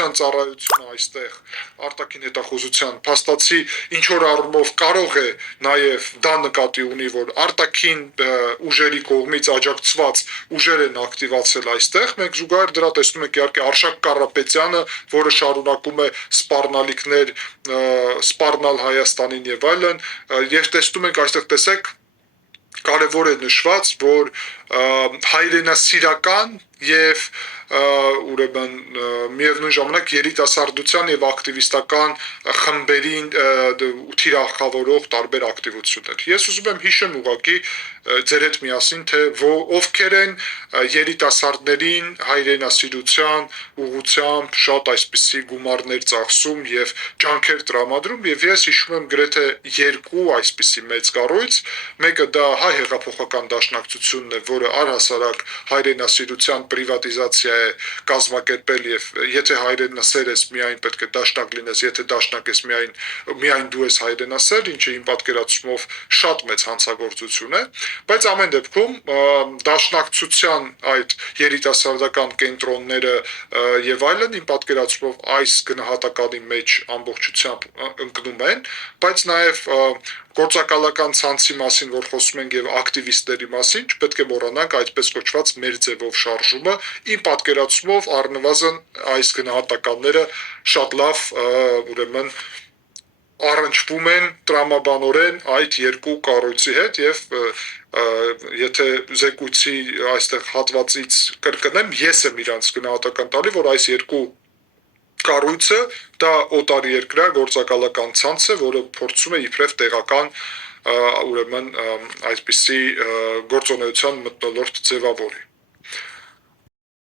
հետախուզության ծառայությունը այստեղ արտաքին հետախուզության փաստացի ինչ որ առումով կարող է նաև դա նկատի ունի, որ արտաքին ուժերի կողմից աջակցված ուժեր են ակտիվացել այստեղ, մենք զուգահեռ դրա տեսնում ենք իհարկե Արշակ Կարապետյանը, որը շարունակում է սպառնալիքներ սպառնալ Հայաստանին եւ այլն, եւ տեսնում ենք այստեղ տեսեք կարևոր է նշված, որ հայրենասիրական եւ ուրեմն միևնույն ժամանակ երիտասարդության եւ ակտիվիստական խմբերին թիրախավորող տարբեր ակտիվություններ։ Ես ուզում եմ հիշեմ ուղղակի ձեր հետ միասին, թե ովքեր են երիտասարդներին հայրենասիրության ուղղությամբ շատ այսպիսի գումարներ ծախսում եւ ջանքեր տրամադրում, եւ ես հիշում եմ գրեթե երկու այսպիսի մեծ կառույց, մեկը դա Հայ հեղափոխական դաշնակցությունն է, որը առհասարակ հայրենասիրության պրիվատիզացիա է կազմակերպել եւ եթե հայրենասեր ես միայն պետք է դաշնակ լինես, եթե դաշնակ ես միայն դու ես հայրենասեր, ինչը իմ պատկերացումով շատ մեծ հանցագործություն է, բայց ամեն դեպքում դաշնակցության այդ երիտասարդական կենտրոնները եւ այլն իմ պատկերացումով այս գնահատականի մեջ ամբողջությամբ ընկնում են, բայց նաեւ գործակալական ցանցի մասին, որ խոսում ենք եւ ակտիվիստների մասին, չպետք է մոռանանք այդպես կոչված մեր ձևով շարժումը, իմ պատկերացումով առնվազն այս գնահատականները շատ լավ ուրեմն առնչվում են տրամաբանորեն այդ երկու կառույցի հետ եւ եթե զեկույցի այստեղ հատվածից կրկնեմ, ես եմ իրանց գնահատական տալի, որ այս երկու կառույցը դա օտարերկրյա գործակալական ցանց է, որը փորձում է իբրև տեղական ուրեմն այսպիսի գործունեության մթնոլորտ ձևավորի։